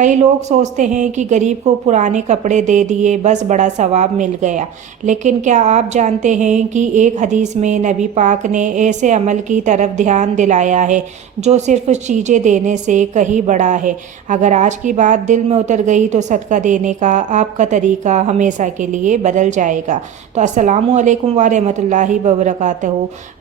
کئی لوگ سوچتے ہیں کہ غریب کو پرانے کپڑے دے دیے بس بڑا ثواب مل گیا، لیکن کیا آپ جانتے ہیں کہ ایک حدیث میں نبی پاک نے ایسے عمل کی طرف دھیان دلایا ہے جو صرف چیزیں دینے سے کہیں بڑا ہے۔ اگر آج کی بات دل میں اتر گئی تو صدقہ دینے کا آپ کا طریقہ ہمیشہ کے لیے بدل جائے گا۔ تو السلام علیکم ورحمۃ اللہ وبرکاتہ۔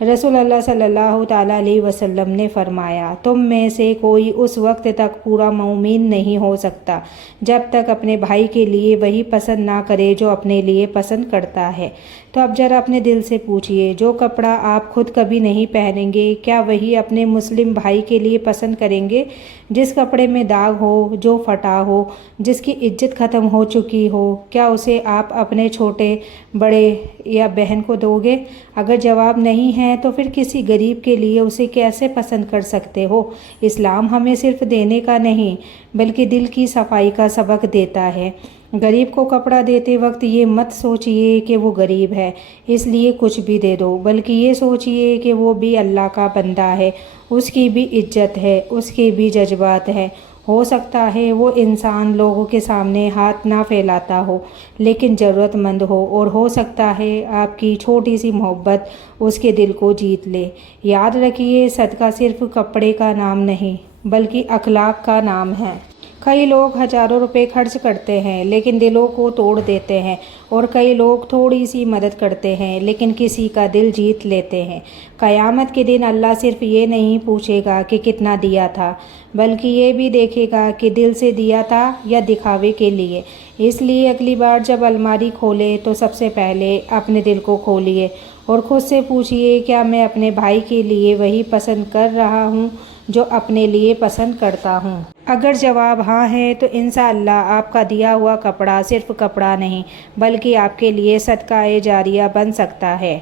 رسول اللہ صلی اللہ تعالیٰ علیہ وسلم نے فرمایا، تم میں سے کوئی اس وقت تک پورا مومن نہیں ہو سکتا جب تک اپنے بھائی کے لیے وہی پسند نہ کرے جو اپنے لیے پسند کرتا ہے۔ تو اب ذرا اپنے دل سے پوچھئے، جو کپڑا آپ خود کبھی نہیں پہنیں گے کیا وہی اپنے مسلم بھائی کے لیے پسند کریں گے؟ جس کپڑے میں داغ ہو، جو پھٹا ہو، جس کی عزت ختم ہو چکی ہو، کیا اسے آپ اپنے چھوٹے بڑے یا بہن کو دو گے؟ اگر جواب نہیں ہے تو پھر کسی غریب کے لیے اسے کیسے پسند کر سکتے ہو؟ اسلام ہمیں صرف دینے کا نہیں بلکہ دل کی صفائی کا سبق دیتا ہے۔ غریب کو کپڑا دیتے وقت یہ مت سوچئے کہ وہ غریب ہے اس لیے کچھ بھی دے دو، بلکہ یہ سوچئے کہ وہ بھی اللہ کا بندہ ہے، اس کی بھی عزت ہے، اس کے بھی جذبات ہیں۔ ہو سکتا ہے وہ انسان لوگوں کے سامنے ہاتھ نہ پھیلاتا ہو لیکن ضرورت مند ہو، اور ہو سکتا ہے آپ کی چھوٹی سی محبت اس کے دل کو جیت لے۔ یاد رکھیے، صدقہ صرف کپڑے کا نام نہیں بلکہ اخلاق کا نام ہے۔ کئی لوگ ہزاروں روپے خرچ کرتے ہیں لیکن دلوں کو توڑ دیتے ہیں، اور کئی لوگ تھوڑی سی مدد کرتے ہیں لیکن کسی کا دل جیت لیتے ہیں۔ قیامت کے دن اللہ صرف یہ نہیں پوچھے گا کہ کتنا دیا تھا، بلکہ یہ بھی دیکھے گا کہ دل سے دیا تھا یا دکھاوے کے لیے۔ اس لیے اگلی بار جب الماری کھولے تو سب سے پہلے اپنے دل کو کھولیے اور خود سے پوچھئے، کیا میں اپنے بھائی کے لیے وہی پسند کر رہا ہوں جو اپنے لیے پسند کرتا ہوں؟ اگر جواب ہاں ہے تو انشاءاللہ آپ کا دیا ہوا کپڑا صرف کپڑا نہیں بلکہ آپ کے لیے صدقہ جاریہ بن سکتا ہے۔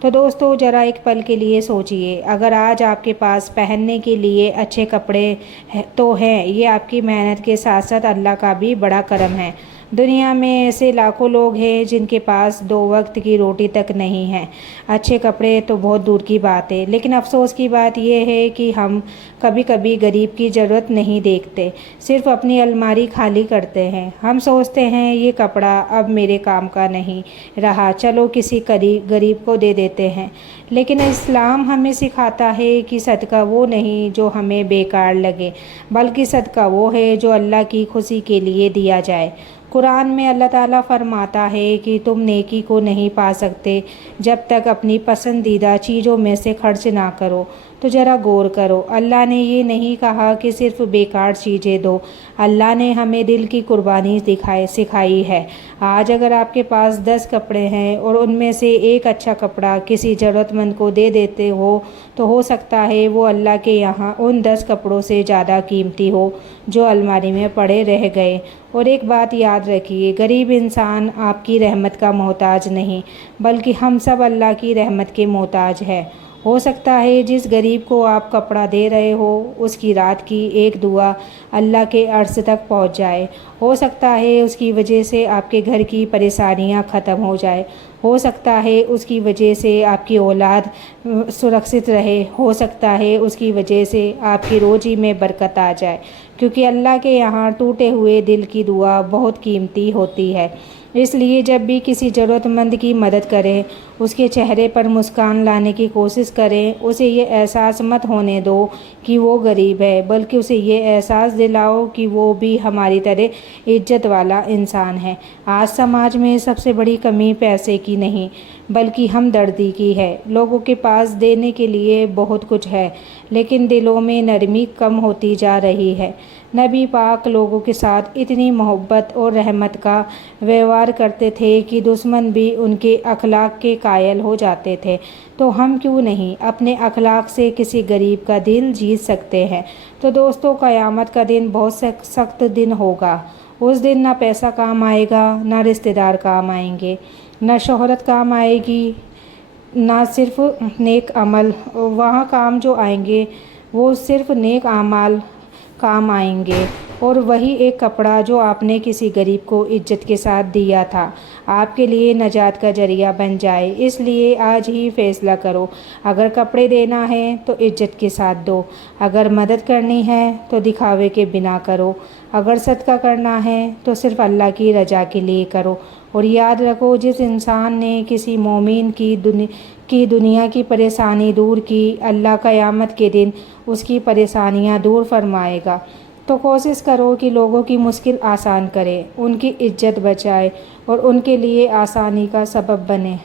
تو دوستو، ذرا ایک پل کے لیے سوچئے، اگر آج آپ کے پاس پہننے کے لیے اچھے کپڑے تو ہیں، یہ آپ کی محنت کے ساتھ ساتھ اللہ کا بھی بڑا کرم ہے۔ دنیا میں ایسے لاکھوں لوگ ہیں جن کے پاس 2 وقت کی روٹی تک نہیں ہے۔ اچھے کپڑے تو بہت دور کی بات ہے، لیکن افسوس کی بات یہ ہے کہ ہم کبھی کبھی غریب کی ضرورت نہیں دیکھتے، صرف اپنی الماری خالی کرتے ہیں۔ ہم سوچتے ہیں یہ کپڑا اب میرے کام کا نہیں رہا، چلو کسی غریب کو دے دیتے ہیں۔ لیکن اسلام ہمیں سکھاتا ہے کہ صدقہ وہ نہیں جو ہمیں بیکار لگے، بلکہ صدقہ وہ ہے جو اللہ کی خوشی کے لیے دیا جائے۔ قرآن میں اللہ تعالیٰ فرماتا ہے کہ تم نیکی کو نہیں پا سکتے جب تک اپنی پسندیدہ چیزوں میں سے خرچ نہ کرو۔ تو ذرا غور کرو، اللہ نے یہ نہیں کہا کہ صرف بیکار چیزیں دو، اللہ نے ہمیں دل کی قربانی سکھائی ہے۔ آج اگر آپ کے پاس 10 کپڑے ہیں اور ان میں سے ایک اچھا کپڑا کسی ضرورت مند کو دے دیتے ہو تو ہو سکتا ہے وہ اللہ کے یہاں ان 10 کپڑوں سے زیادہ قیمتی ہو جو الماری میں پڑے رہ گئے۔ اور ایک بات یاد رکھیے، غریب انسان آپ کی رحمت کا محتاج نہیں بلکہ ہم سب اللہ کی رحمت کے محتاج ہیں۔ ہو سکتا ہے جس غریب کو آپ کپڑا دے رہے ہو اس کی رات کی ایک دعا اللہ کے عرش تک پہنچ جائے، ہو سکتا ہے اس کی وجہ سے آپ کے گھر کی پریشانیاں ختم ہو جائے، ہو سکتا ہے اس کی وجہ سے آپ کی اولاد سرکشت رہے، ہو سکتا ہے اس کی وجہ سے آپ کی روزی میں برکت آ جائے، کیونکہ اللہ کے یہاں ٹوٹے ہوئے دل کی دعا بہت قیمتی ہوتی ہے۔ اس لیے جب بھی کسی ضرورت مند کی مدد کریں، اس کے چہرے پر مسکان لانے کی کوشش کریں، اسے یہ احساس مت ہونے دو کہ وہ غریب ہے، بلکہ اسے یہ احساس دلاؤ کہ وہ بھی ہماری طرح عزت والا انسان ہے۔ آج سماج میں سب سے بڑی کمی پیسے کی نہیں بلکہ ہمدردی کی ہے۔ لوگوں کے پاس دینے کے لیے بہت کچھ ہے لیکن دلوں میں نرمی کم ہوتی جا رہی ہے۔ نبی پاک لوگوں کے ساتھ اتنی محبت اور رحمت کا ویوہار کرتے تھے کہ دشمن بھی ان کے اخلاق کے قائل ہو جاتے تھے۔ تو ہم کیوں نہیں اپنے اخلاق سے کسی غریب کا دل جیت سکتے ہیں؟ تو دوستو، قیامت کا دن بہت سخت دن ہوگا۔ اس دن نہ پیسہ کام آئے گا، نہ رشتہ دار کام آئیں گے، نہ شہرت کام آئے گی، نہ صرف نیک عمل۔ وہاں کام جو آئیں گے وہ صرف نیک اعمال काम आएंगे। और वही एक कपड़ा जो आपने किसी गरीब को इज्जत के साथ दिया था आपके लिए नजात का जरिया बन जाए। इसलिए आज ही फैसला करो, अगर कपड़े देना है तो इज्जत के साथ दो, अगर मदद करनी है तो दिखावे के बिना करो, अगर सदका करना है तो सिर्फ अल्लाह की रजा के लिए करो। और याद रखो, जिस इंसान ने किसी मोमिन की दुनिया की परेशानी दूर की, अल्लाह क़यामत के दिन उसकी परेशानियां दूर फरमाएगा। तो कोशिश करो कि लोगों की मुश्किल आसान करे, उनकी इज्जत बचाए और उनके लिए आसानी का सबब बने।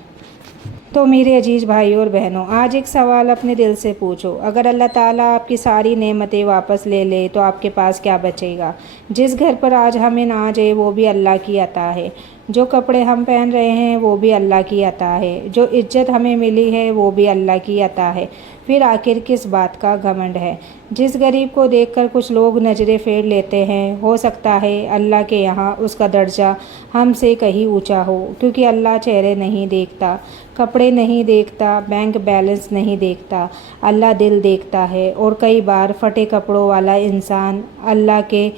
तो मेरे अजीज़ भाइयों और बहनों, आज एक सवाल अपने दिल से पूछो, अगर अल्लाह ताला आपकी सारी नेमतें वापस ले ले तो आपके पास क्या बचेगा? जिस घर पर आज हमें नाज है वो भी अल्लाह की अता है, जो कपड़े हम पहन रहे हैं वो भी अल्लाह की अता है, जो इज्जत हमें मिली है वो भी अल्लाह की अता है। फिर आखिर किस बात का घमंड है? जिस गरीब को देखकर कुछ लोग नज़रें फेर लेते हैं, हो सकता है अल्लाह के यहाँ उसका दर्जा हमसे कहीं ऊंचा हो, क्योंकि अल्लाह चेहरे नहीं देखता, कपड़े नहीं देखता, बैंक बैलेंस नहीं देखता, अल्लाह दिल देखता है। और कई बार फटे कपड़ों वाला इंसान अल्लाह के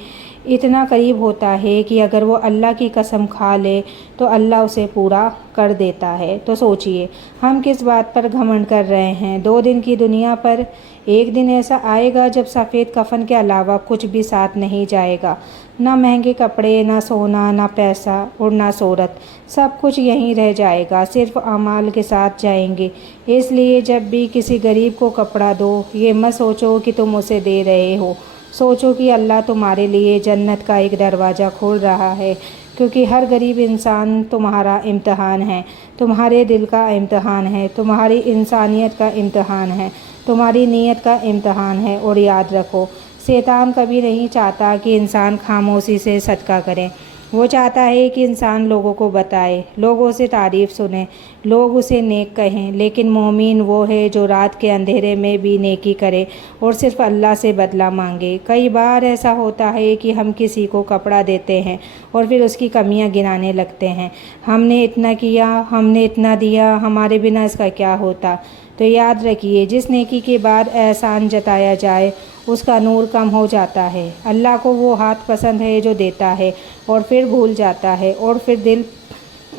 इतना करीब होता है कि अगर वो अल्लाह की कसम खा ले तो अल्लाह उसे पूरा कर देता है। तो सोचिए, हम किस बात पर घमंड कर रहे हैं? 2 दिन की दुनिया पर। एक दिन ऐसा आएगा जब सफ़ेद कफन के अलावा कुछ भी साथ नहीं जाएगा, ना महंगे कपड़े, ना सोना, ना पैसा और ना शोहरत। सब कुछ यहीं रह जाएगा, सिर्फ अमाल के साथ जाएंगे। इसलिए जब भी किसी गरीब को कपड़ा दो, ये मत सोचो कि तुम उसे दे रहे हो, सोचो कि अल्लाह तुम्हारे लिए जन्नत का एक दरवाज़ा खोल रहा है, क्योंकि हर गरीब इंसान तुम्हारा इम्तहान है, तुम्हारे दिल का इम्तहान है, तुम्हारी इंसानियत का इम्तहान है, तुम्हारी नीयत का इम्तहान है। और याद रखो, शैतान कभी नहीं चाहता कि इंसान खामोशी से सदका करे, वो चाहता है कि इंसान लोगों को बताए, लोगों से तारीफ़ सुने, लोग उसे नेक कहें। लेकिन मोमिन वो है जो रात के अंधेरे में भी नेकी करे और सिर्फ अल्लाह से बदला मांगे। कई बार ऐसा होता है कि हम किसी को कपड़ा देते हैं और फिर उसकी कमियां गिनाने लगते हैं, हमने इतना किया, हमने इतना दिया, हमारे बिना इसका क्या होता। तो याद रखिए, जिस नेकी के बाद एहसान जताया जाए उसका नूर कम हो जाता है। अल्लाह को वो हाथ पसंद है जो देता है और फिर भूल जाता है, और फिर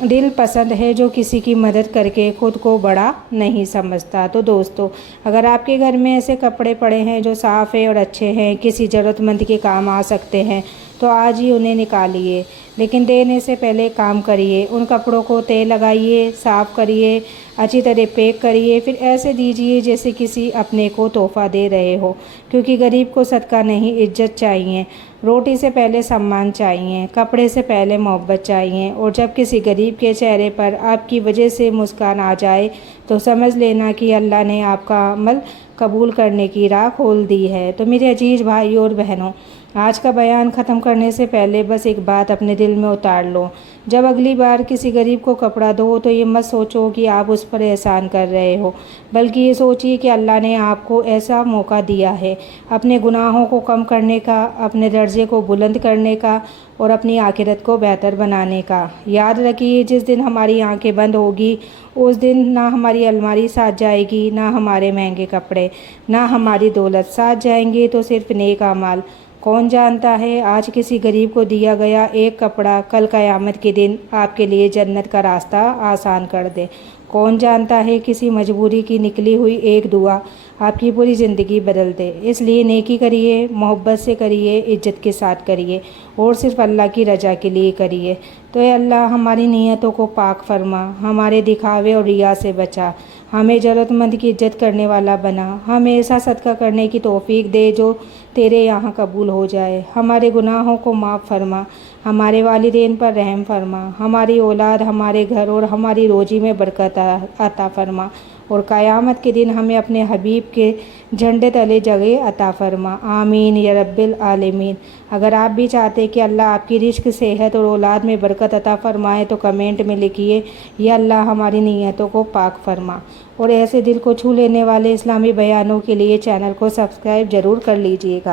दिल पसंद है जो किसी की मदद करके खुद को बड़ा नहीं समझता। तो दोस्तों, अगर आपके घर में ऐसे कपड़े पड़े हैं जो साफ़ है और अच्छे हैं, किसी ज़रूरतमंद के काम आ सकते हैं, तो आज ही उन्हें निकालिए। लेकिन देने से पहले काम करिए, उन कपड़ों को तय लगाइए, साफ़ करिए, अच्छी तरह पैक करिए, फिर ऐसे दीजिए जैसे किसी अपने को तोहफ़ा दे रहे हो, क्योंकि गरीब को सदका नहीं, इज्जत चाहिए। रोटी से पहले सम्मान चाहिए, कपड़े से पहले मोहब्बत चाहिए। और जब किसी गरीब के चेहरे पर आपकी वजह से मुस्कान आ जाए तो समझ लेना कि अल्लाह ने आपका अमल कबूल करने की राह खोल दी है। तो मेरे अजीज़ भाइयों और बहनों, आज का बयान ख़त्म करने से पहले बस एक बात अपने दिल में उतार लो, जब अगली बार किसी गरीब को कपड़ा दो तो ये मत सोचो कि आप उस पर एहसान कर रहे हो, बल्कि ये सोचिए कि अल्लाह ने आपको ऐसा मौका दिया है अपने गुनाहों को कम करने का, अपने दर्जे को बुलंद करने का और अपनी आखिरत को बेहतर बनाने का। याद रखिए, जिस दिन हमारी आंखें बंद होगी उस दिन ना हमारी अलमारी साथ जाएगी, ना हमारे महंगे कपड़े, ना हमारी दौलत साथ जाएंगे, तो सिर्फ नेक अमाल। कौन जानता है, आज किसी गरीब को दिया गया एक कपड़ा कल क़यामत के दिन आपके लिए जन्नत का रास्ता आसान कर दे। कौन जानता है, किसी मजबूरी की निकली हुई एक दुआ आपकी पूरी ज़िंदगी बदल दे। इसलिए नेकी करिए, मोहब्बत से करिए, इज्जत के साथ करिए और सिर्फ अल्लाह की रजा के लिए करिए। तो ये अल्लाह हमारी नीयतों को पाक फरमा, हमारे दिखावे और रिया से बचा, हमें ज़रूरतमंद की इज्जत करने वाला बना, हमें ऐसा सदका करने की तौफीक दे जो तेरे यहाँ कबूल हो जाए। हमारे गुनाहों को माफ़ फरमा, हमारे वालिदैन पर रहम फरमा, हमारी औलाद, हमारे घर और हमारी रोजी में बरकत अता फरमा, और क़यामत के दिन हमें अपने हबीब के झंडे तले जगह अता फरमा। आमीन या रब्बिल आलमीन। अगर आप भी चाहते कि अल्लाह आपकी रिज़्क़, सेहत और औलाद में बरकत अता फरमाए तो कमेंट में लिखिए, या अल्लाह हमारी नीयतों को पाक फरमा। और ऐसे दिल को छू लेने वाले इस्लामी बयानों के लिए चैनल को सब्सक्राइब ज़रूर कर लीजिएगा।